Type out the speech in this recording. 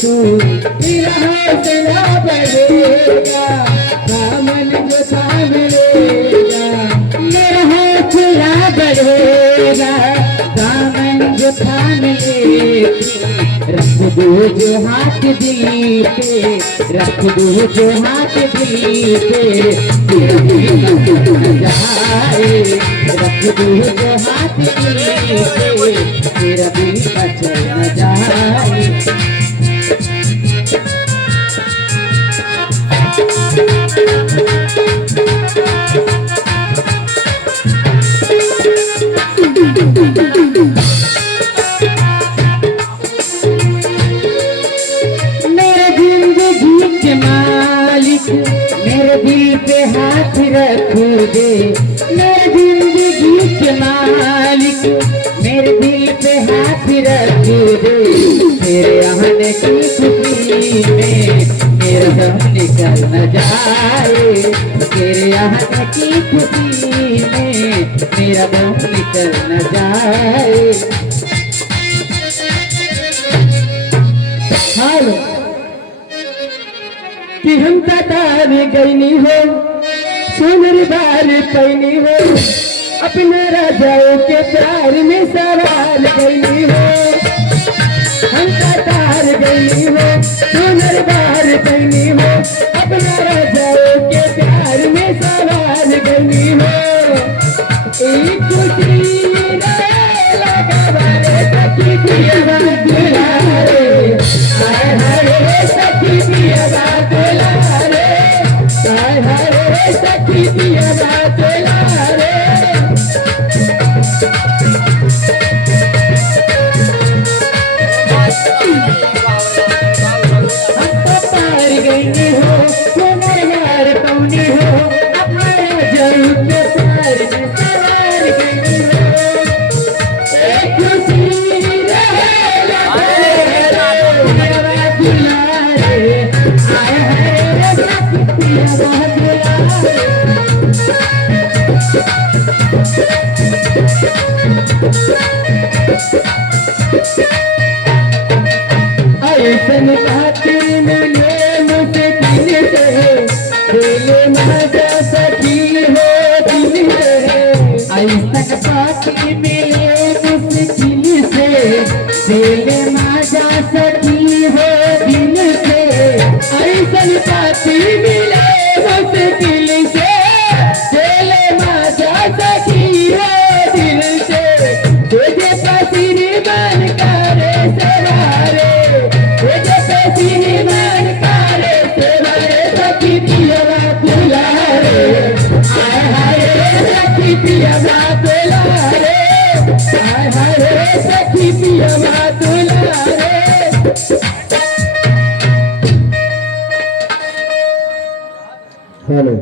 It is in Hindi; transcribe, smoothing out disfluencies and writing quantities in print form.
तू मेरा हौसला बढ़ेगा, दामन जो थाम लेगा, मेरा हौसला बढ़ेगा, दामन जो थाम लेगा, रख दो जो हाथ दिल पे, रख दो जो हाथ दिल पे, तेरा दिल न जाए, रख दो जो हाथ दिल पे, तेरा दिल न जाए। मालिक मेरे दिल पे हाथ रख दे, मेरे जिंदगी के मालिक मेरे दिल पे हाथ रख दे, तेरे आने की खुशी में मेरा दम निकल न जाए, तेरे आने की खुशी में मेरा दम निकल न जाए। हालो कि हम कतार गईनी हो, सोनर बार पैनी हो, अपना राजाओं के प्यार में सवार गईनी हो, हम कतार गईनी हो, सोनर बार पैनी हो, अपना राजाओं के प्यार में सवार गईनी हो। एक खुशी लगा वाले सखी पिया दुलारे, हाय हाय सखी पिया दुलारे, हाय हाय सखी पिया दुलारे। हम तो पार गई हो, सोनर यार पौनी हो, अपना जरूर के पार में सवार गई हो। एक खुशी ऐसन खातिर मिले मुझसे किन से, दिले मजा सखी हो दिल से, ऐसन खातिर मिले मुझसे किन से, दिले मजा सखी हो दिल से, ऐसन खातिर मिले मुझसे किन से, दिले मजा सखी हो दिल से, तुझे पसीने बन करे सवारे, सखी पिया दुलारे, हाय हाय सखी पिया दुलारे, हाय हाय सखी पिया दुलारे। हेलो।